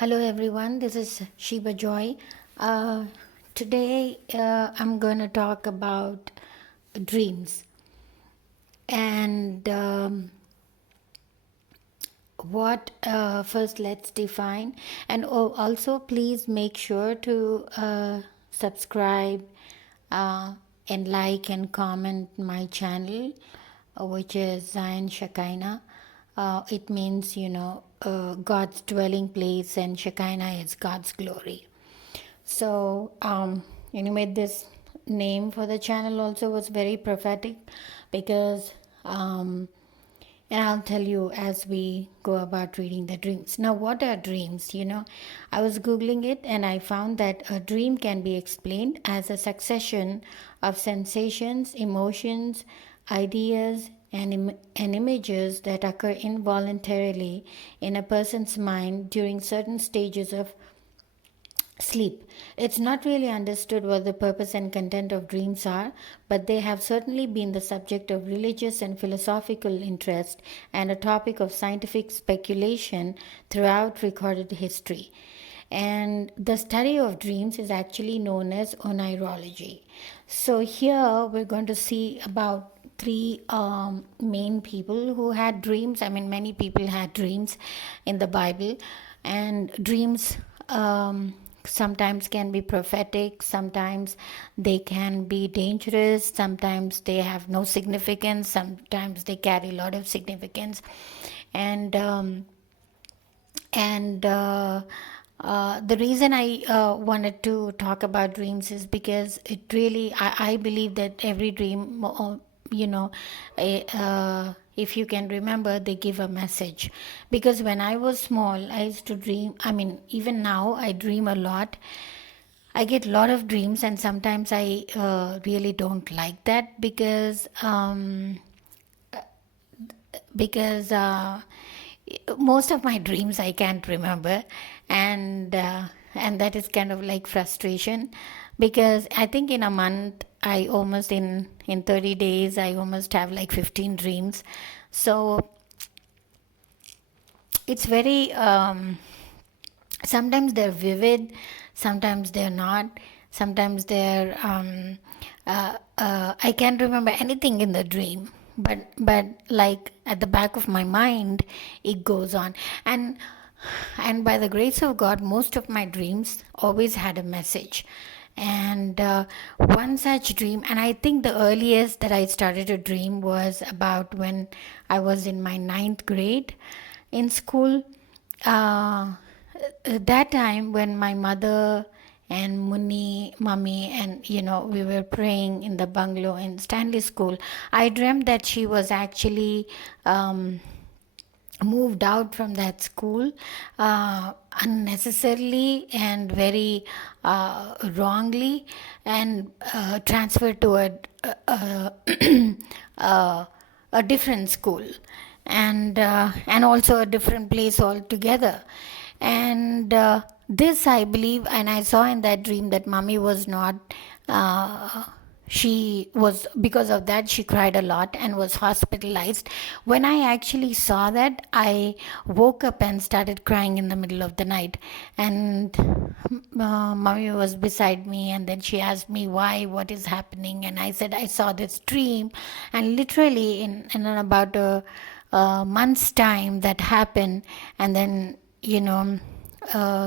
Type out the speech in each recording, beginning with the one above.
Hello everyone, this is Sheba Joy. Today I'm going to talk about dreams and what first let's define, and also please make sure to subscribe and like and comment my channel, which is Zion Shekinah. It means, God's dwelling place, and Shekinah is God's glory. So, anyway, this name for the channel also was very prophetic because, and I'll tell you as we go about reading the dreams. Now, what are dreams? I was Googling it and I found that a dream can be explained as a succession of sensations, emotions, ideas, and images that occur involuntarily in a person's mind during certain stages of sleep. It's not really understood what the purpose and content of dreams are, but they have certainly been the subject of religious and philosophical interest and a topic of scientific speculation throughout recorded history. And the study of dreams is actually known as oneirology. So, here we're going to see about three main people who had dreams. I mean, many people had dreams in the Bible, and dreams sometimes can be prophetic, sometimes they can be dangerous, sometimes they have no significance, sometimes they carry a lot of significance. And the reason I wanted to talk about dreams is because it really, I believe that every dream, you know, if you can remember, they give a message. Because when I was small, I used to dream. I mean, even now, I dream a lot. I get a lot of dreams, and sometimes I really don't like that because most of my dreams I can't remember, and that is kind of like frustration, because I think in a month I almost in 30 days I almost have like 15 dreams. So it's very sometimes they're vivid, sometimes they're not, sometimes they're I can't remember anything in the dream, but like at the back of my mind it goes on. And by the grace of God, most of my dreams always had a message. And one such dream, and I think the earliest that I started to dream was about when I was in my ninth grade in school. That time when my mother and Muni, mummy, and we were praying in the bungalow in Stanley School, I dreamt that she was actually moved out from that school unnecessarily and very wrongly, and transferred to uh, a different school, and also a different place altogether. And this I believe, and I saw in that dream that mommy was not she was, because of that she cried a lot and was hospitalized. When I actually saw that, I woke up and started crying in the middle of the night. And mommy was beside me, and then she asked me why, what is happening, and I said I saw this dream. And literally in about a month's time that happened. And then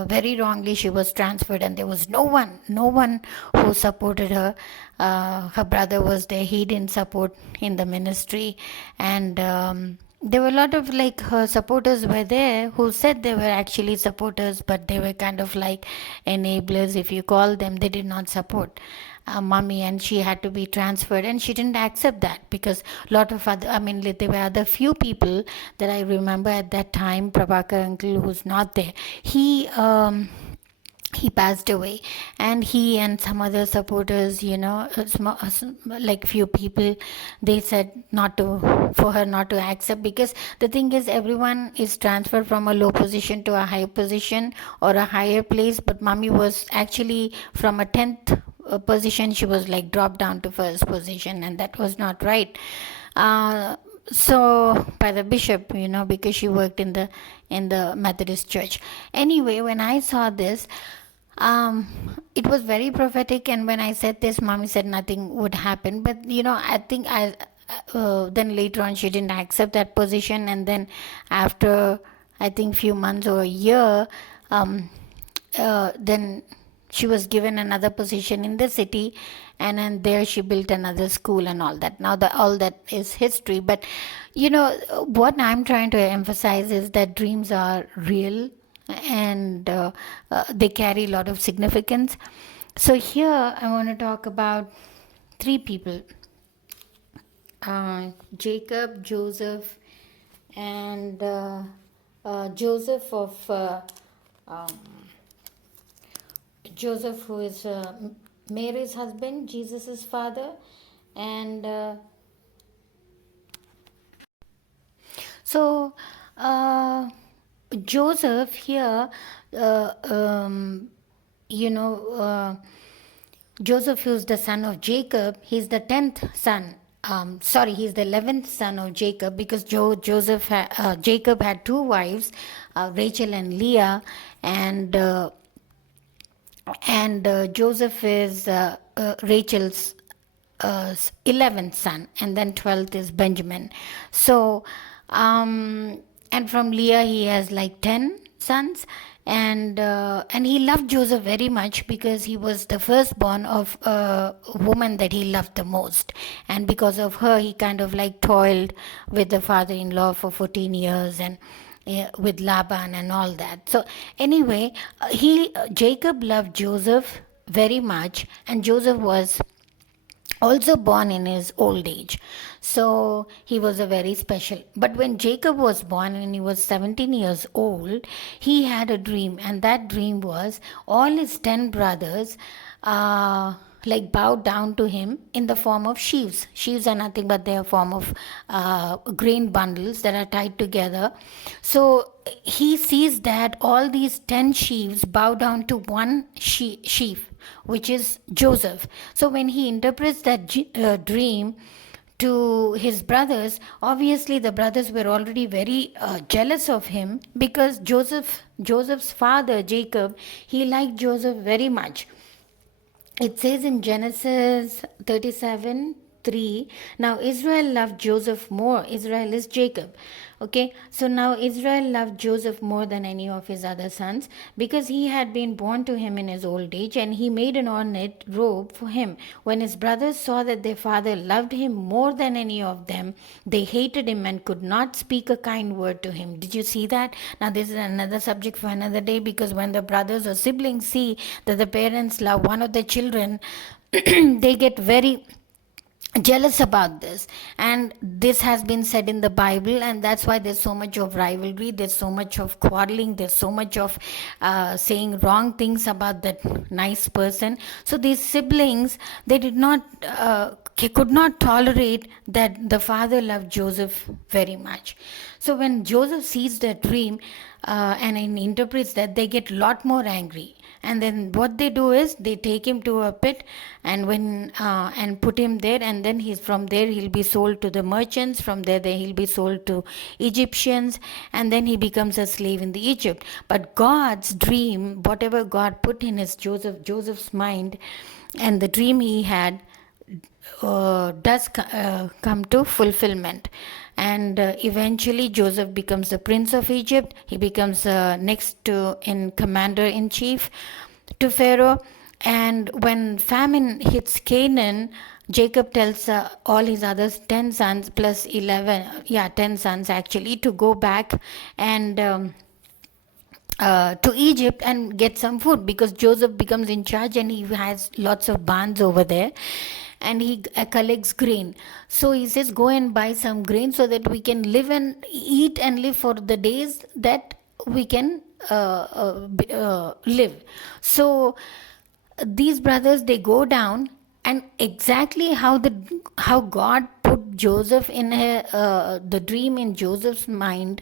very wrongly she was transferred, and there was no one who supported her. Her brother was there, he didn't support in the ministry. And there were a lot of, like, her supporters were there who said they were actually supporters, but they were kind of like enablers, if you call them. They did not support mommy, and she had to be transferred, and she didn't accept that, because a lot of other, I mean, there were other few people that I remember at that time. Prabhakar uncle, who's not there, he passed away, and he and some other supporters, like few people, they said not to, for her not to accept, because the thing is, everyone is transferred from a low position to a higher position or a higher place, but mommy was actually from a 10th position, she was like dropped down to first position, and that was not right. so by the bishop, because she worked in the Methodist church. Anyway, when I saw this, um it was very prophetic, and when I said this, mommy said nothing would happen. But I think I then later on she didn't accept that position, and then after I think few months or a year, um then she was given another position in the city, and then there she built another school and all that. Now all that is history. But what I'm trying to emphasize is that dreams are real, and they carry a lot of significance. So here I want to talk about three people: Jacob, Joseph, and Joseph of um, Joseph, who is Mary's husband, Jesus's father, and so uh, Joseph here, uh, um, you know, Joseph, who's the son of Jacob, he's the 10th son. Sorry, he's the 11th son of Jacob, because Jacob had two wives, Rachel and Leah, and Joseph is Rachel's 11th son, and then 12th is Benjamin. So, and from Leah he has like 10 sons, and he loved Joseph very much because he was the firstborn of a woman that he loved the most, and because of her he kind of like toiled with the father-in-law for 14 years, and with Laban and all that. So anyway, Jacob loved Joseph very much, and Joseph was also born in his old age. So he was a very special. But when Jacob was born and he was 17 years old, he had a dream, and that dream was all his 10 brothers like bowed down to him in the form of sheaves. Sheaves are nothing but they are form of grain bundles that are tied together. So he sees that all these 10 sheaves bow down to one sheaf, which is Joseph. So when he interprets that dream to his brothers, obviously the brothers were already very jealous of him, because Joseph's father Jacob, he liked Joseph very much. It says in Genesis 37 3, now Israel loved Joseph more. Israel is Jacob. Okay, so now Israel loved Joseph more than any of his other sons, because he had been born to him in his old age, and he made an ornate robe for him. When his brothers saw that their father loved him more than any of them, they hated him and could not speak a kind word to him. Did you see that? Now, this is another subject for another day, because when the brothers or siblings see that the parents love one of the children, they get very jealous about this. And this has been said in the Bible, and that's why there's so much of rivalry, there's so much of quarreling, there's so much of saying wrong things about that nice person. So these siblings, they did not could not tolerate that the father loved Joseph very much. So when Joseph sees that dream and interprets that, they get a lot more angry, and then what they do is they take him to a pit, and when and put him there, and then from there he'll be sold to the merchants, from there he'll be sold to Egyptians, and then he becomes a slave in the Egypt. But God's dream, whatever God put in Joseph's mind, and the dream he had does come to fulfillment. And eventually Joseph becomes the prince of Egypt. He becomes next to in commander in chief to Pharaoh. And when famine hits Canaan, Jacob tells all his other 10 sons plus 11, 10 sons actually, to go back and to Egypt and get some food, because Joseph becomes in charge and he has lots of barns over there, and he collects grain. So he says, go and buy some grain so that we can live and eat and live for the days that we can live. So these brothers, they go down, and exactly how God put Joseph in the dream in Joseph's mind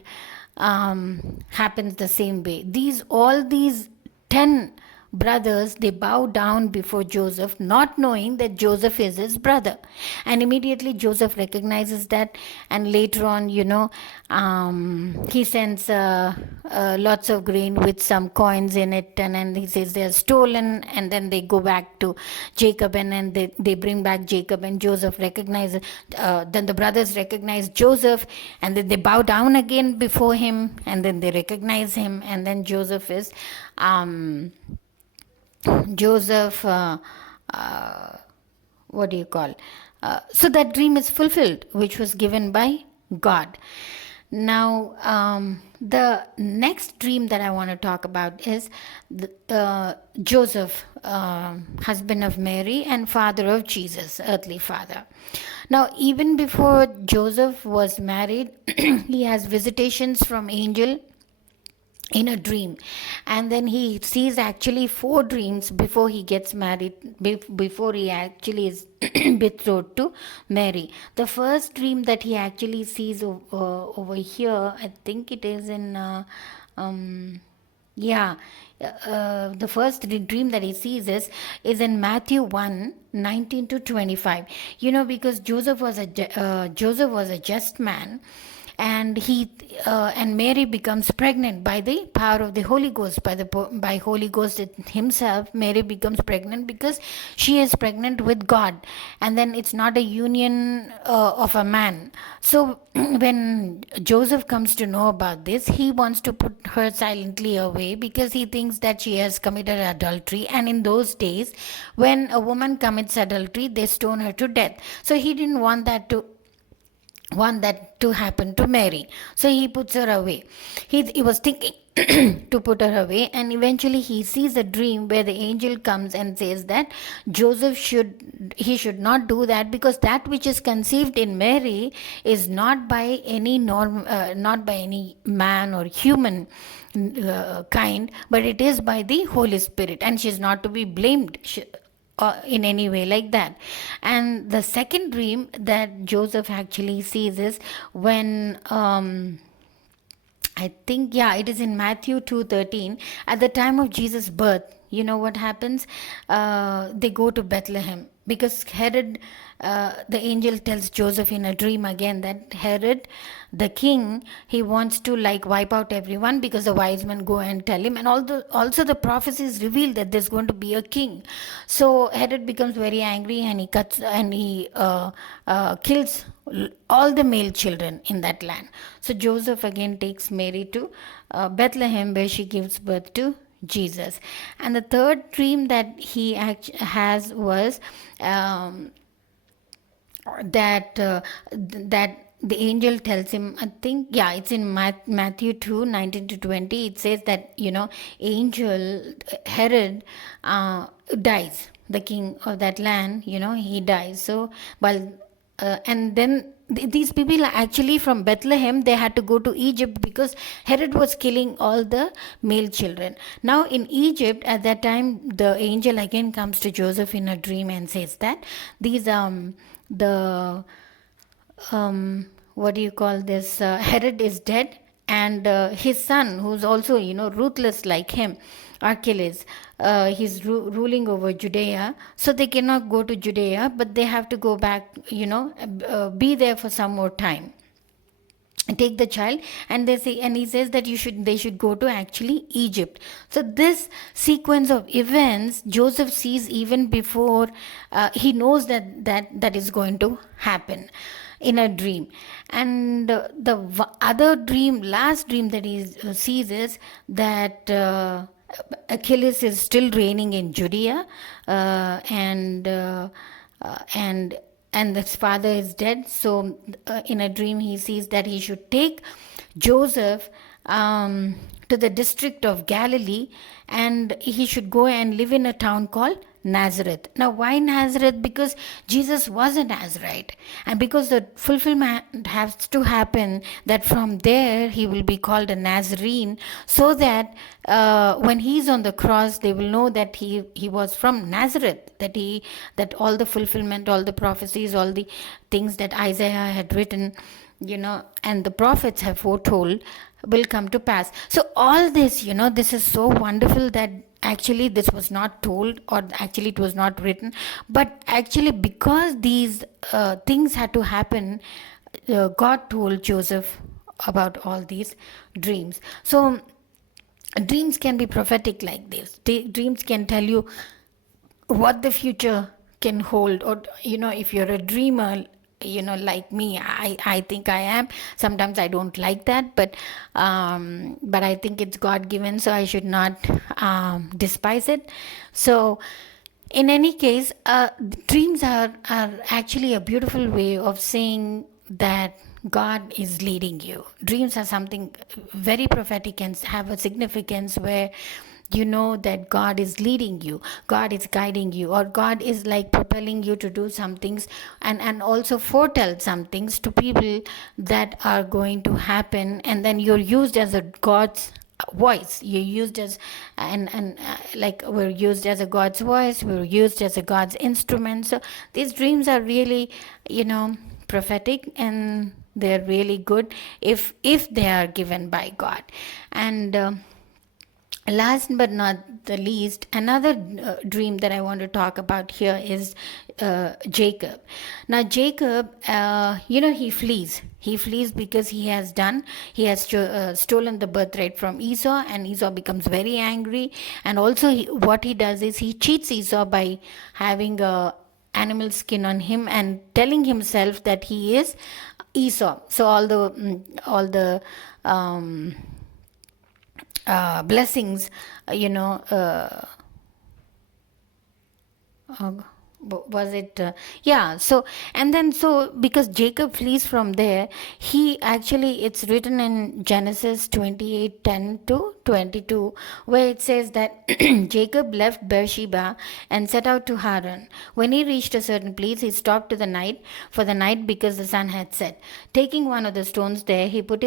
happens the same way. All these 10 brothers, they bow down before Joseph, not knowing that Joseph is his brother. And immediately Joseph recognizes that, and later on, he sends lots of grain with some coins in it, and then he says they're stolen, and then they go back to Jacob, and then they bring back Jacob, and Joseph recognizes, then the brothers recognize Joseph, and then they bow down again before him, and then they recognize him, and then Joseph, what do you call? So that dream is fulfilled, which was given by God. Now, the next dream that I want to talk about is Joseph, husband of Mary and father of Jesus, earthly father. Now, even before Joseph was married, he has visitations from angel in a dream, and then he sees actually 4 dreams before he gets married, before he actually is betrothed to Mary. The first dream that he actually sees over here, I think it is in yeah the first dream that he sees is in Matthew 1:19-25. Because Joseph was a just man, and and Mary becomes pregnant by the power of the Holy Ghost. By Holy Ghost himself, Mary becomes pregnant because she is pregnant with God, and then it's not a union of a man. So when Joseph comes to know about this, he wants to put her silently away because he thinks that she has committed adultery. And in those days, when a woman commits adultery, they stone her to death. So he didn't want that to happen to Mary. So he puts her away. He was thinking to put her away, and eventually he sees a dream where the angel comes and says that Joseph should not do that, because that which is conceived in Mary is not by any not by any man or human kind, but it is by the Holy Spirit, and she is not to be blamed in any way like that. And the second dream that Joseph actually sees is when I think, it is in Matthew 2:13. At the time of Jesus' birth, you know what happens? They go to Bethlehem because Herod, the angel tells Joseph in a dream again that Herod, the king, he wants to wipe out everyone because the wise men go and tell him, and also the prophecies reveal that there's going to be a king. So Herod becomes very angry, and he kills all the male children in that land. So Joseph again takes Mary to Bethlehem, where she gives birth to Jesus. And the third dream that he has was that the angel tells him, I think, it's in Matthew 2:19-20. It says that, angel Herod dies, the king of that land, he dies. So, and then these people are actually from Bethlehem. They had to go to Egypt because Herod was killing all the male children. Now in Egypt at that time, the angel again comes to Joseph in a dream and says that these what do you call this, Herod is dead, and his son, who's also ruthless like him, Archelaus, he's ruling over Judea. So they cannot go to Judea, but they have to go back, be there for some more time, take the child. And he says that they should go to actually Egypt. So this sequence of events Joseph sees even before he knows that is going to happen in a dream. And the other last dream that he sees is that Achilles is still reigning in Judea, and his father is dead. So in a dream he sees that he should take Joseph to the district of Galilee, and he should go and live in a town called Nazareth. Now, why Nazareth? Because Jesus was a Nazarite, and because the fulfillment has to happen that from there he will be called a Nazarene, so that when he's on the cross, they will know that he was from Nazareth, that all the fulfillment, all the prophecies, all the things that Isaiah had written, and the prophets have foretold will come to pass. So all this, this is so wonderful that actually this was not told, or actually it was not written, but actually because these things had to happen, God told Joseph about all these dreams. So dreams can be prophetic like this. Dreams can tell you what the future can hold. Or if you're a dreamer, like me, I think I am. Sometimes I don't like that, but I think it's God given, so I should not despise it. So in any case, dreams are actually a beautiful way of saying that God is leading you. Dreams are something very prophetic and have a significance where you know that God is leading you, God is guiding you, or God is like propelling you to do some things, and also foretell some things to people that are going to happen, and then you're used as a God's voice. You're used as, and like we're used as a God's voice, we're used as a God's instrument. So these dreams are really, prophetic, and they're really good if they are given by God. And last but not the least, another dream that I want to talk about here is Jacob. Now Jacob, he flees because he has stolen the birthright from Esau, and Esau becomes very angry. And also what he does is he cheats Esau by having a animal skin on him and telling himself that he is Esau. So all the um, blessings, you know, uh, was it yeah. So and then, so because Jacob flees from there, he actually, it's written in Genesis 28:10-22, where it says that Jacob left Beersheba and set out to Haran. When he reached a certain place, he stopped to the night for the night because the sun had set. Taking one of the stones there, he put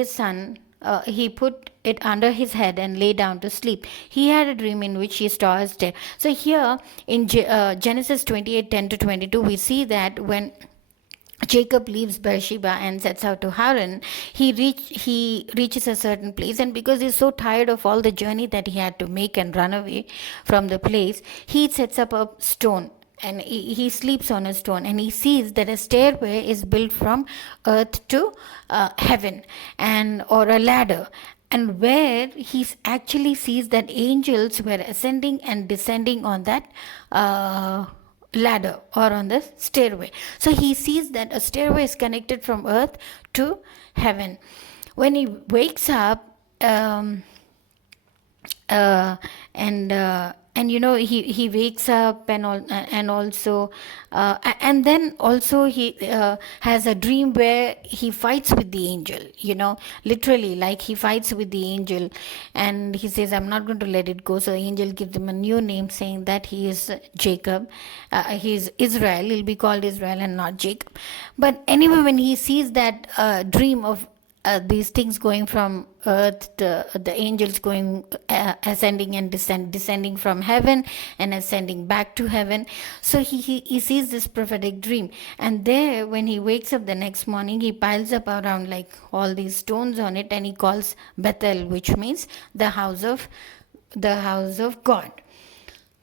it under his head and lay down to sleep. He had a dream in which he saw a stair. So here in Genesis 28:10-22, we see that when Jacob leaves Beersheba and sets out to Haran, he reaches a certain place, and because he's so tired of all the journey that he had to make and run away from the place, he sets up a stone, and he sleeps on a stone, and he sees that a stairway is built from earth to heaven, and or a ladder, and where he actually sees that angels were ascending and descending on that ladder or on the stairway. So he sees that a stairway is connected from earth to heaven. When he wakes up, uh, and he wakes up, and also and then also he has a dream where he fights with the angel, literally, like he fights with the angel, and he says, I'm not going to let it go. So the angel gives him a new name, saying that he is Jacob, he is Israel, he'll be called Israel and not Jacob. But anyway, when he sees that dream of these things going from earth, the angels going ascending and descending from heaven and ascending back to heaven, so he sees this prophetic dream. And there, when he wakes up the next morning, he piles up around like all these stones on it, and he calls Bethel, which means the house of God.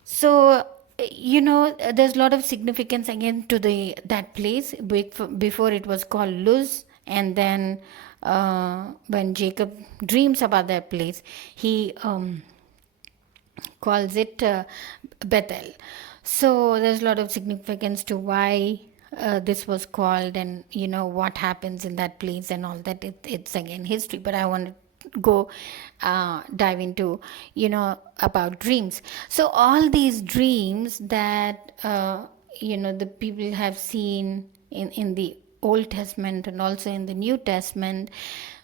So there's a lot of significance again to that place. Before it was called Luz, and then when Jacob dreams about that place, he calls it Bethel. So there's a lot of significance to why this was called, and what happens in that place and all that. It's again history, but I want to go dive into about dreams. So all these dreams that the people have seen in the Old Testament and also in the New Testament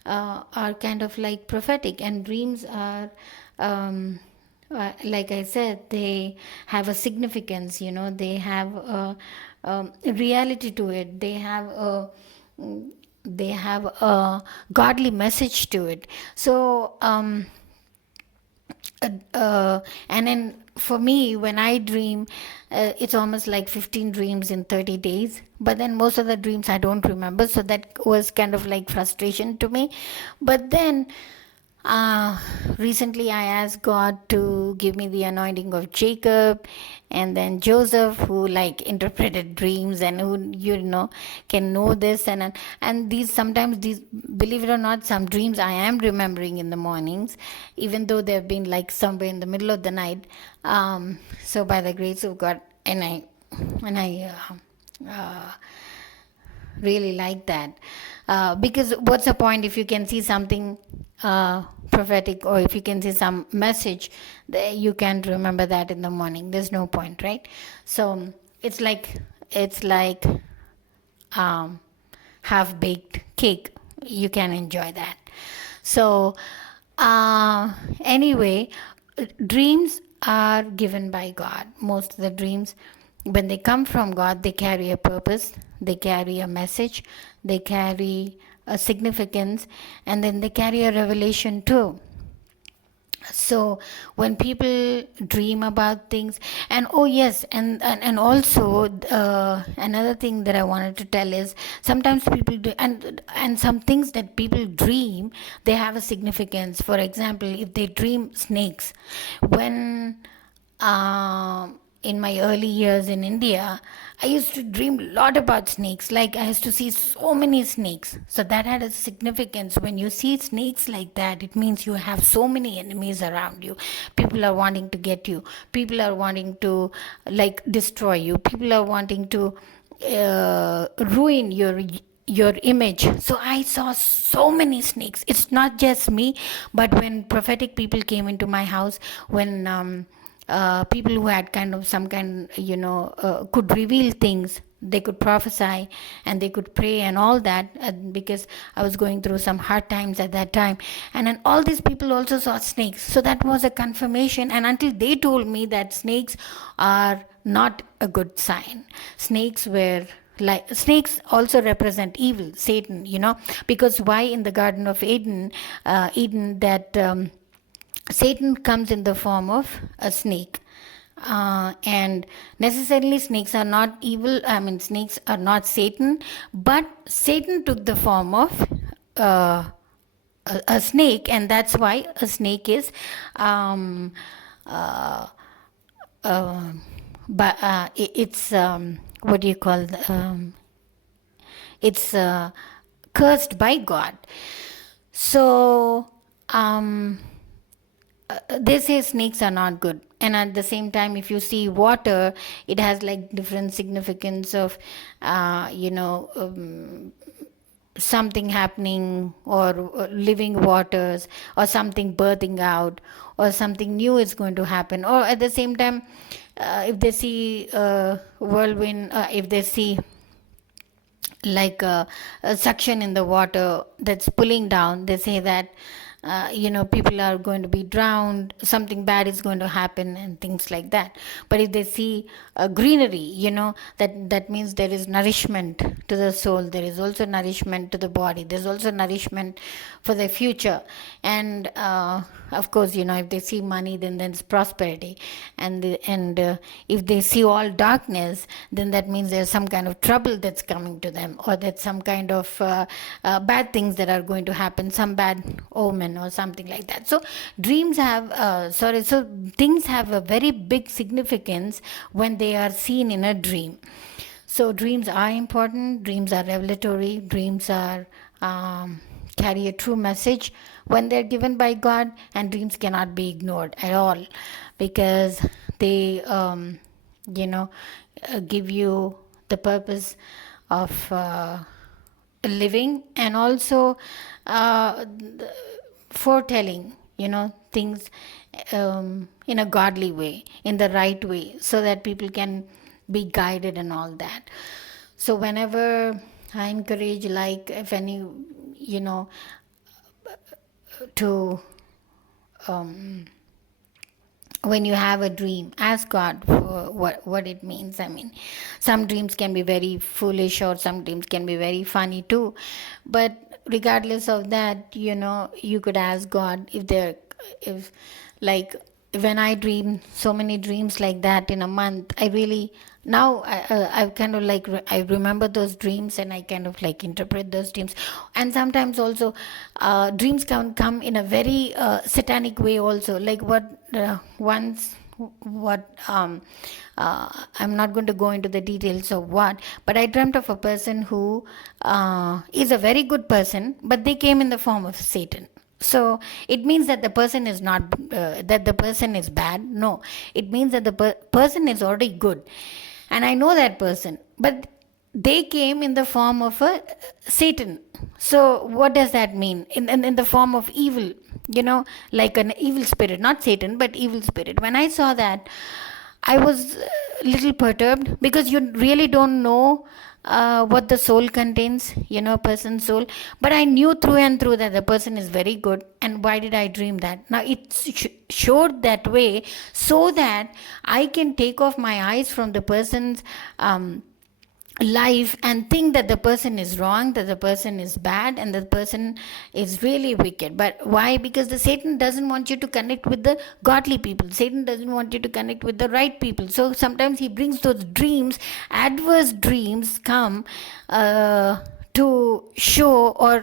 are kind of like prophetic, and dreams are like I said, they have a significance. They have a reality to it. They have a godly message to it. So and then for me, when I dream, it's almost like 15 dreams in 30 days, but then most of the dreams I don't remember, so that was kind of like frustration to me. But then recently I asked God to who give me the anointing of Jacob, and then Joseph, who like interpreted dreams and who can know this. And these, sometimes these, believe it or not, some dreams I am remembering in the mornings, even though they've been like somewhere in the middle of the night. So by the grace of God, and I really like that, because what's the point if you can see something prophetic, or if you can see some message that you can't remember that in the morning? There's no point, right? So it's like um, half baked cake. You can enjoy that. So anyway, dreams are given by God. Most of the dreams, when they come from God, they carry a purpose, they carry a message, they carry a significance, and then they carry a revelation too. So when people dream about things, and oh yes, and also another thing that I wanted to tell is, sometimes people do, and some things that people dream, they have a significance. For example, if they dream snakes, when in my early years in India, I used to dream a lot about snakes. Like, I used to see so many snakes. So that had a significance. When you see snakes like that, it means you have so many enemies around you. People are wanting to get you. People are wanting to like destroy you. People are wanting to ruin your image. So I saw so many snakes. It's not just me, but when prophetic people came into my house, when people who had kind of some kind, could reveal things, they could prophesy and they could pray and all that, because I was going through some hard times at that time. And then all these people also saw snakes. So that was a confirmation. And until they told me that snakes are not a good sign, snakes also represent evil, Satan, because why in the Garden of Eden, that Satan comes in the form of a snake. And necessarily snakes are not evil. I mean, snakes are not Satan, but Satan took the form of a snake, and that's why a snake is uh, but it's what do you call it's cursed by God. So they say snakes are not good. And at the same time, if you see water, it has like different significance of something happening, or living waters, or something birthing out, or something new is going to happen. Or at the same time, if they see whirlwind, if they see like a suction in the water that's pulling down, they say that people are going to be drowned, something bad is going to happen, and things like that. But if they see greenery, that means there is nourishment to the soul, there is also nourishment to the body, there's also nourishment for the future. And of course, if they see money, then there's prosperity. And if they see all darkness, then that means there's some kind of trouble that's coming to them, or that some kind of bad things that are going to happen, some bad omen or something like that. So things have a very big significance when they are seen in a dream. So dreams are important, dreams are revelatory, dreams are carry a true message when they're given by God, and dreams cannot be ignored at all, because they give you the purpose of living, and also foretelling things in a godly way, in the right way, so that people can be guided and all that. So whenever I encourage, like, if any, to when you have a dream, ask God for what it means. I mean, some dreams can be very foolish, or some dreams can be very funny too, but regardless of that, you could ask God, if like when I dream so many dreams like that in a month, I really now I kind of like I remember those dreams and I kind of like interpret those dreams, and sometimes also dreams can come in a very satanic way also. Like once what I'm not going to go into the details of what, but I dreamt of a person who is a very good person, but they came in the form of Satan. So it means that the person is not that the person is bad. No, it means that the person is already good, and I know that person, but they came in the form of a Satan. So what does that mean? In the form of evil, like an evil spirit, not Satan, but evil spirit. When I saw that, I was a little perturbed, because you really don't know what the soul contains, a person's soul. But I knew through and through that the person is very good. And why did I dream that? Now it showed that way so that I can take off my eyes from the person's life and think that the person is wrong, that the person is bad, and the person is really wicked. But why? Because the Satan doesn't want you to connect with the godly people. Satan doesn't want you to connect with the right people. So sometimes he brings those dreams, adverse dreams come to show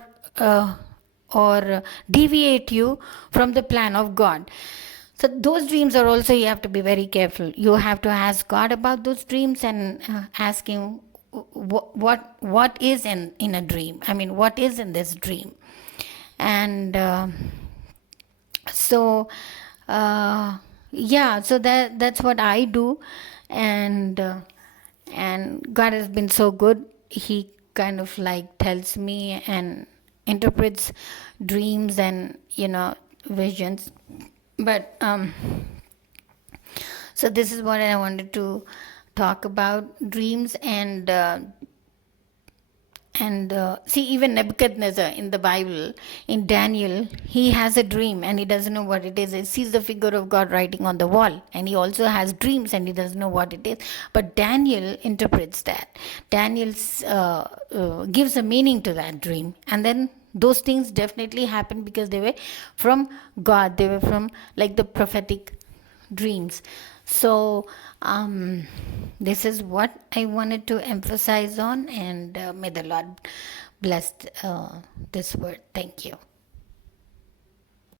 or deviate you from the plan of God. So those dreams are also, you have to be very careful. You have to ask God about those dreams and ask Him what is in a dream. I mean, what is in this dream? And so yeah, so that's what I do. And and God has been so good. He kind of like tells me and interprets dreams and visions. But so this is what I wanted to talk about, dreams. And see, even Nebuchadnezzar in the Bible, in Daniel, he has a dream and he doesn't know what it is. He sees the figure of God writing on the wall, and he also has dreams and he doesn't know what it is. But Daniel interprets that. Daniel gives a meaning to that dream, and then those things definitely happen because they were from God. They were from like the prophetic dreams. So this is what I wanted to emphasize on, and may the Lord bless this word. Thank you.